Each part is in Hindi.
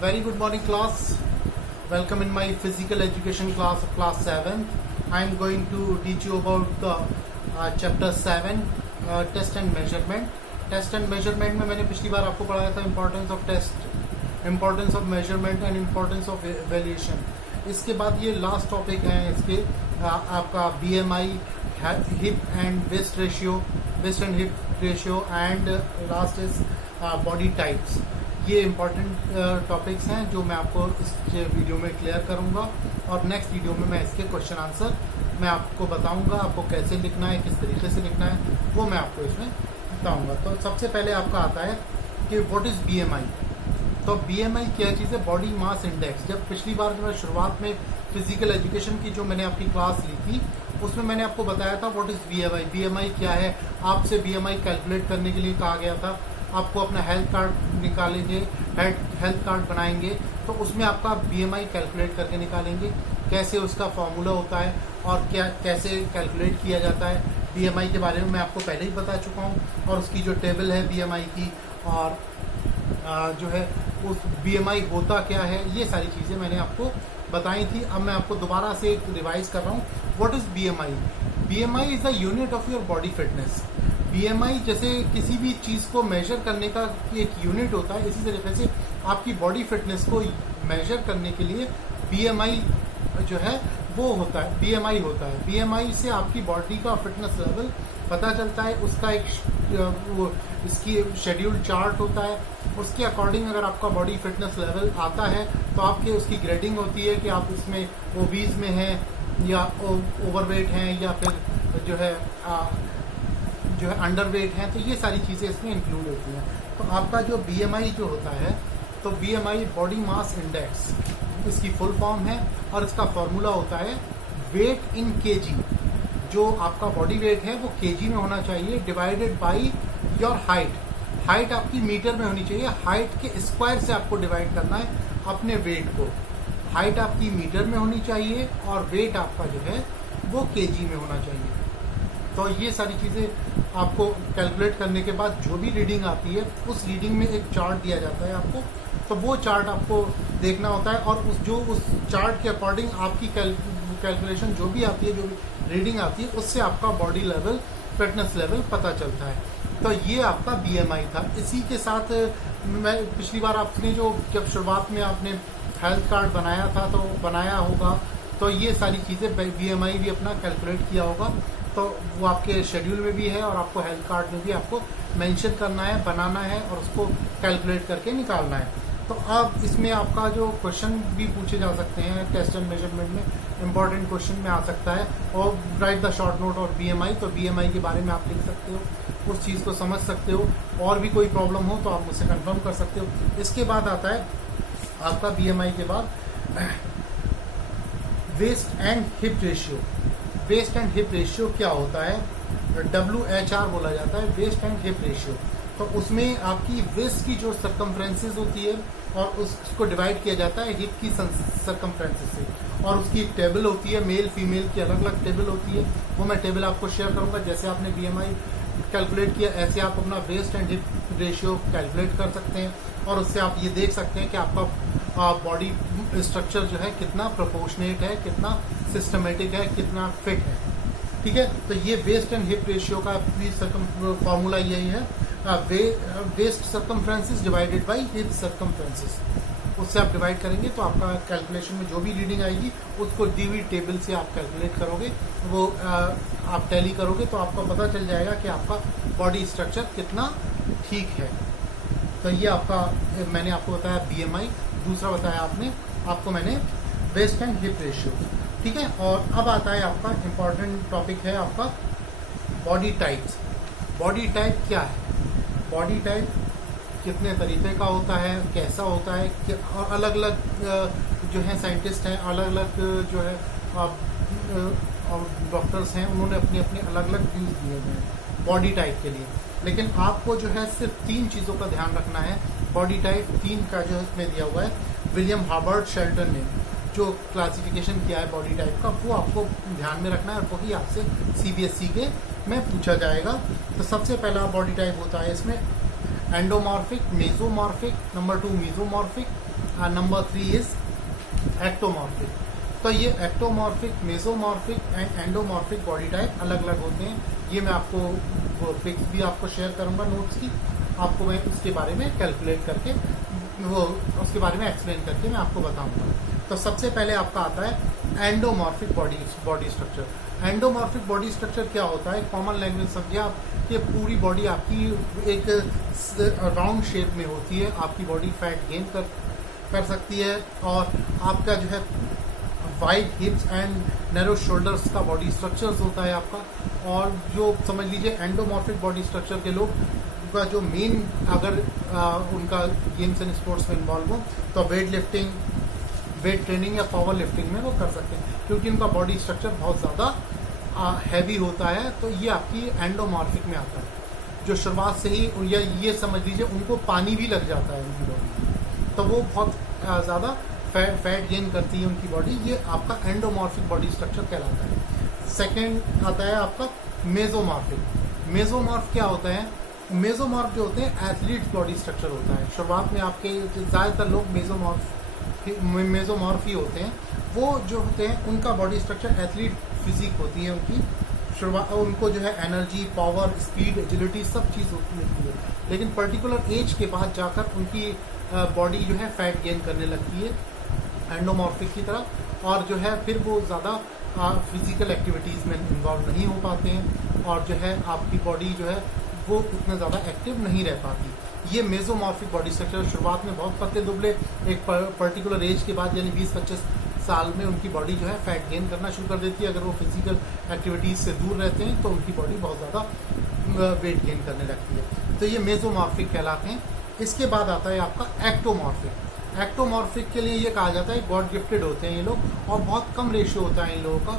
Very good morning class. Welcome in my physical education class of class 7. I am going to teach you about the chapter 7 test and measurement. Test and measurement में मैंने पिछली बार आपको पढ़ाया था importance of test, importance of measurement and importance of evaluation. इसके बाद ये लास्ट टॉपिक है इसके आपका BMI, hip and waist ratio, waist and hip ratio and last is body types. ये इम्पॉर्टेंट टॉपिक्स हैं जो मैं आपको इस वीडियो में क्लियर करूंगा और नेक्स्ट वीडियो में मैं इसके क्वेश्चन आंसर मैं आपको बताऊंगा, आपको कैसे लिखना है, किस तरीके से लिखना है वो मैं आपको इसमें बताऊंगा। तो सबसे पहले आपका आता है कि व्हाट इज BMI। तो BMI क्या चीज़ है? Body mass index. जब पिछली बार जो मैं शुरुआत में फिजिकल एजुकेशन की जो मैंने आपकी क्लास ली थी उसमें मैंने आपको बताया था व्हाट इज BMI। BMI क्या है? आपसे BMI कैलकुलेट करने के लिए कहा गया था। आपको अपना हेल्थ कार्ड निकालेंगे, हेल्थ कार्ड बनाएंगे तो उसमें आपका BMI कैलकुलेट करके निकालेंगे। कैसे उसका फॉर्मूला होता है और क्या कैसे कैलकुलेट किया जाता है BMI के बारे में मैं आपको पहले ही बता चुका हूँ। और उसकी जो टेबल है BMI की और जो है उस BMI होता क्या है, ये सारी चीज़ें मैंने आपको बताई थी। अब मैं आपको दोबारा से रिवाइज कर रहा हूँ। What is BMI? BMI is the unit of your body fitness. BMI जैसे किसी भी चीज़ को मेजर करने का एक यूनिट होता है, इसी तरीके से आपकी बॉडी फिटनेस को मेजर करने के लिए BMI जो है वो होता है, BMI होता है। BMI से आपकी बॉडी का फिटनेस लेवल पता चलता है। उसका एक इसकी शेड्यूल चार्ट होता है। उसके अकॉर्डिंग अगर आपका बॉडी फिटनेस लेवल आता है तो आपके उसकी ग्रेडिंग होती है कि आप इसमें ओबीज में हैं या ओवरवेट हैं या फिर जो है अंडरवेट हैं। तो ये सारी चीज़ें इसमें इंक्लूड होती हैं। तो आपका जो BMI जो होता है तो BMI बॉडी मास इंडेक्स इसकी फुल फॉर्म है और इसका फॉर्मूला होता है वेट इन केजी। जो आपका बॉडी वेट है वो केजी में होना चाहिए divided by your height. Height आपकी मीटर में होनी चाहिए। हाइट के स्क्वायर से आपको डिवाइड करना है अपने वेट को। हाइट आपकी मीटर में होनी चाहिए और वेट आपका जो है वो केजी में होना चाहिए। तो ये सारी चीज़ें आपको कैलकुलेट करने के बाद जो भी रीडिंग आती है उस रीडिंग में एक चार्ट दिया जाता है आपको। तो वो चार्ट आपको देखना होता है और उस चार्ट के अकॉर्डिंग आपकी कैलकुलेशन जो भी आती है, जो भी रीडिंग आती है उससे आपका बॉडी लेवल, फिटनेस लेवल पता चलता है। तो ये आपका BMI था। इसी के साथ मैं पिछली बार आपने जो जब शुरुआत में आपने हेल्थ कार्ड बनाया था तो बनाया होगा तो ये सारी चीज़ें BMI भी अपना कैलकुलेट किया होगा। तो वो आपके शेड्यूल में भी है और आपको हेल्थ कार्ड में भी आपको मेंशन करना है, बनाना है और उसको कैलकुलेट करके निकालना है। तो अब इसमें आपका जो क्वेश्चन भी पूछे जा सकते हैं टेस्ट एंड मेजरमेंट में, इंपॉर्टेंट क्वेश्चन में आ सकता है। और राइट द शॉर्ट नोट और BMI, तो BMI के बारे में आप लिख सकते हो, उस चीज़ को समझ सकते हो। और भी कोई प्रॉब्लम हो तो आप मुझसे कंफर्म कर सकते हो। इसके बाद आता है आपका BMI के बाद waist and hip ratio. Waist and hip ratio क्या होता है? WHR बोला जाता है, वेस्ट एंड हिप रेशियो। तो उसमें आपकी वेस्ट की जो सर्कमफ्रेंसेस होती है और उसको डिवाइड किया जाता है हिप की सर्कमफ्रेंसेस से। और उसकी एक टेबल होती है, मेल फीमेल की अलग अलग टेबल होती है। वो मैं टेबल आपको शेयर करूंगा। जैसे आपने BMI कैलकुलेट किया ऐसे आप अपना waist and hip ratio calculate कर सकते हैं और उससे आप ये देख सकते हैं कि आपका बॉडी स्ट्रक्चर जो है कितना प्रोपोर्शनेट है, कितना सिस्टमेटिक है, कितना फिट है। ठीक है, तो ये वेस्ट एंड हिप रेशियो का फॉर्मूला यही है, waist circumferences divided by hip circumferences. उससे आप डिवाइड करेंगे तो आपका कैलकुलेशन में जो भी रीडिंग आएगी उसको दी हुई टेबल से आप कैलकुलेट करोगे, वो आप टैली करोगे तो आपको पता चल जाएगा कि आपका बॉडी स्ट्रक्चर कितना ठीक है। तो ये आपका मैंने आपको बताया BMI। दूसरा बताया आपको मैंने वेस्ट एंड हिप रेशियो। ठीक है, और अब आता है आपका इम्पॉर्टेंट टॉपिक है आपका बॉडी टाइप्स। बॉडी टाइप क्या है? बॉडी टाइप कितने तरीके का होता है, कैसा होता है, और अलग अलग जो है साइंटिस्ट हैं, अलग अलग जो है डॉक्टर्स हैं, उन्होंने अपने अपने अलग अलग व्यूज दिए हुए हैं बॉडी टाइप के लिए। लेकिन आपको जो है सिर्फ 3 चीज़ों का ध्यान रखना है। बॉडी टाइप 3 का जो है इसमें दिया हुआ है। विलियम हार्वर्ड शेल्टन ने जो क्लासिफिकेशन किया है बॉडी टाइप का वो आपको ध्यान में रखना है और वही आपसे CBSE के में पूछा जाएगा। तो सबसे पहला बॉडी टाइप होता है इसमें endomorphic, mesomorphic, number 2 mesomorphic number 3 is ectomorphic. तो ये ectomorphic, mesomorphic and endomorphic body type अलग अलग होते हैं। ये मैं आपको पिक्स भी आपको शेयर करूंगा नोट्स की, आपको मैं उसके बारे में कैलकुलेट करके वो उसके बारे में एक्सप्लेन करके मैं आपको बताऊंगा। तो सबसे पहले आपका आता है endomorphic body structure. Endomorphic body structure क्या होता है, कॉमन लैंग्वेज समझिए आप, कि पूरी बॉडी आपकी एक राउंड शेप में होती है। आपकी बॉडी फैट गेन कर सकती है और आपका जो है वाइड हिप्स एंड नैरो शोल्डर्स का बॉडी स्ट्रक्चर्स होता है आपका। और जो समझ लीजिए एंडोमॉर्फिक बॉडी स्ट्रक्चर के लोग का जो मेन अगर उनका गेम्स एंड स्पोर्ट्स में इन्वॉल्व हो तो वेट लिफ्टिंग, वेट ट्रेनिंग या पावर लिफ्टिंग में वो कर सकते हैं, क्योंकि उनका बॉडी स्ट्रक्चर बहुत ज़्यादा हैवी होता है। तो ये आपकी एंडोमॉर्फिक में आता है। जो शुरुआत से ही या ये समझ लीजिए उनको पानी भी लग जाता है उनकी बॉडी, तो वो बहुत ज़्यादा फैट गेन करती है उनकी बॉडी। ये आपका एंडोमॉर्फिक बॉडी स्ट्रक्चर कहलाता है। सेकेंड आता है आपका मेसोमॉर्फिक। मेसोमॉर्फ क्या होता है, मेसोमॉर्फ जो होते हैं एथलीट बॉडी स्ट्रक्चर होता है। शुरुआत में आपके ज़्यादातर लोग मेसोमॉर्फ ही होते हैं। वो जो होते हैं उनका बॉडी स्ट्रक्चर एथलीट फिजिक होती है उनकी। शुरुआत उनको जो है एनर्जी, पावर, स्पीड, एजिलिटी सब चीज़ होती है, लेकिन पर्टिकुलर एज के बाद जाकर उनकी बॉडी जो है फैट गेन करने लगती है एंडोमॉर्फिक की तरह, और जो है फिर वो ज़्यादा फिजिकल एक्टिविटीज़ में इन्वॉल्व नहीं हो पाते हैं और जो है आपकी बॉडी जो है वो उतना ज़्यादा एक्टिव नहीं रह पाती। ये मेसोमॉर्फिक बॉडी स्ट्रक्चर शुरुआत में बहुत पतले दुबले, एक पर्टिकुलर एज के बाद यानी 20-25 साल में उनकी बॉडी जो है फैट गेन करना शुरू कर देती है। अगर वो फिजिकल एक्टिविटीज़ से दूर रहते हैं तो उनकी बॉडी बहुत ज़्यादा वेट गेन करने लगती है। तो ये मेसोमॉर्फिक कहलाते हैं। इसके बाद आता है आपका एक्टोमॉर्फिक। एक्टोमॉर्फिक के लिए ये कहा जाता है गॉड गिफ्टेड होते हैं ये लोग, और बहुत कम रेशियो होता है इन लोगों का।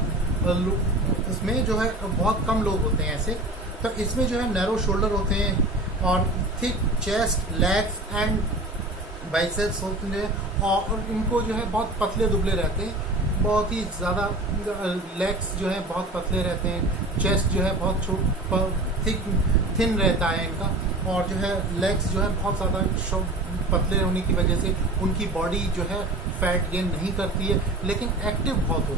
इसमें जो है बहुत कम लोग होते हैं ऐसे। तो इसमें जो है नैरो शोल्डर होते हैं और thick chest, legs and biceps होते हैं, और इनको जो है बहुत पतले दुबले रहते हैं, बहुत ही ज़्यादा। लेग्स जो है बहुत पतले रहते हैं, चेस्ट जो है बहुत थिन रहता है इनका, और जो है लेग्स जो है बहुत ज़्यादा पतले होने की वजह से उनकी बॉडी जो है फैट गेन नहीं करती है, लेकिन एक्टिव बहुत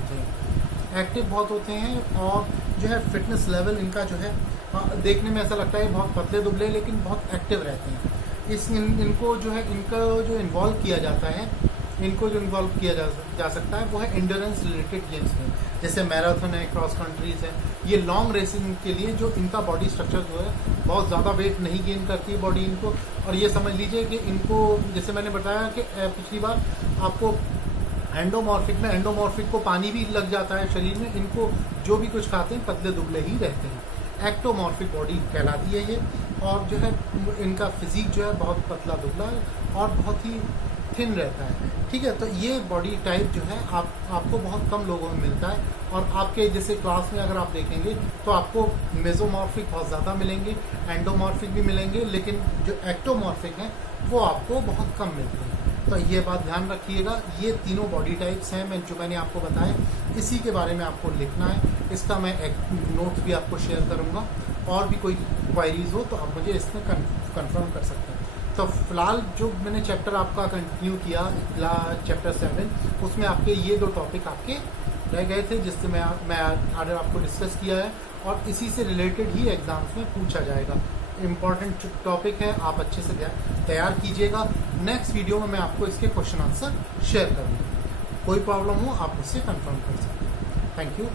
होते हैं। और जो है फिटनेस लेवल इनका जो है देखने में ऐसा लगता है बहुत पतले दुबले, लेकिन बहुत एक्टिव रहते हैं। इनको जो है इनका जो इन्वॉल्व किया जाता है, इनको जो इन्वॉल्व किया जा सकता है वो है एंड्योरेंस रिलेटेड गेम्स में, जैसे मैराथन है, क्रॉस कंट्रीज है। ये लॉन्ग रेसिंग के लिए जो इनका बॉडी स्ट्रक्चर जो है बहुत ज़्यादा वेट नहीं गेन करती है बॉडी इनको। और ये समझ लीजिए कि इनको, जैसे मैंने बताया कि पिछली बार आपको, एंडोमॉर्फिक को पानी भी लग जाता है शरीर में। इनको जो भी कुछ खाते हैं पतले दुबले ही रहते हैं। एक्टोमॉर्फिक बॉडी कहलाती है ये, और जो है इनका फिजिक जो है बहुत पतला दुबला है और बहुत ही थिन रहता है। ठीक है, तो ये बॉडी टाइप जो है आपको बहुत कम लोगों में मिलता है। और आपके जैसे क्लास में अगर आप देखेंगे तो आपको मेसोमॉर्फिक बहुत ज़्यादा मिलेंगे, एंडोमॉर्फिक भी मिलेंगे, लेकिन जो एक्टोमॉर्फिक हैं वो आपको बहुत कम मिलते हैं। तो ये बात ध्यान रखिएगा। ये तीनों बॉडी टाइप्स हैं जो मैंने आपको बताया, इसी के बारे में आपको लिखना है। इसका मैं एक नोट भी आपको शेयर करूँगा, और भी कोई क्वायरीज हो तो आप मुझे इसमें कंफर्म कर सकते हैं। तो फिलहाल जो मैंने चैप्टर आपका कंटिन्यू किया, चैप्टर 7, उसमें आपके ये 2 टॉपिक आपके रह गए थे, जिससे मैं आगे आपको डिस्कस किया है, और इसी से रिलेटेड ही एग्जाम्स में पूछा जाएगा। इम्पॉर्टेंट टॉपिक है, आप अच्छे से तैयार कीजिएगा। नेक्स्ट वीडियो में मैं आपको इसके क्वेश्चन आंसर शेयर करूँगा। कोई प्रॉब्लम हो आप मुझसे कंफर्म कर सकते हैं। Thank you.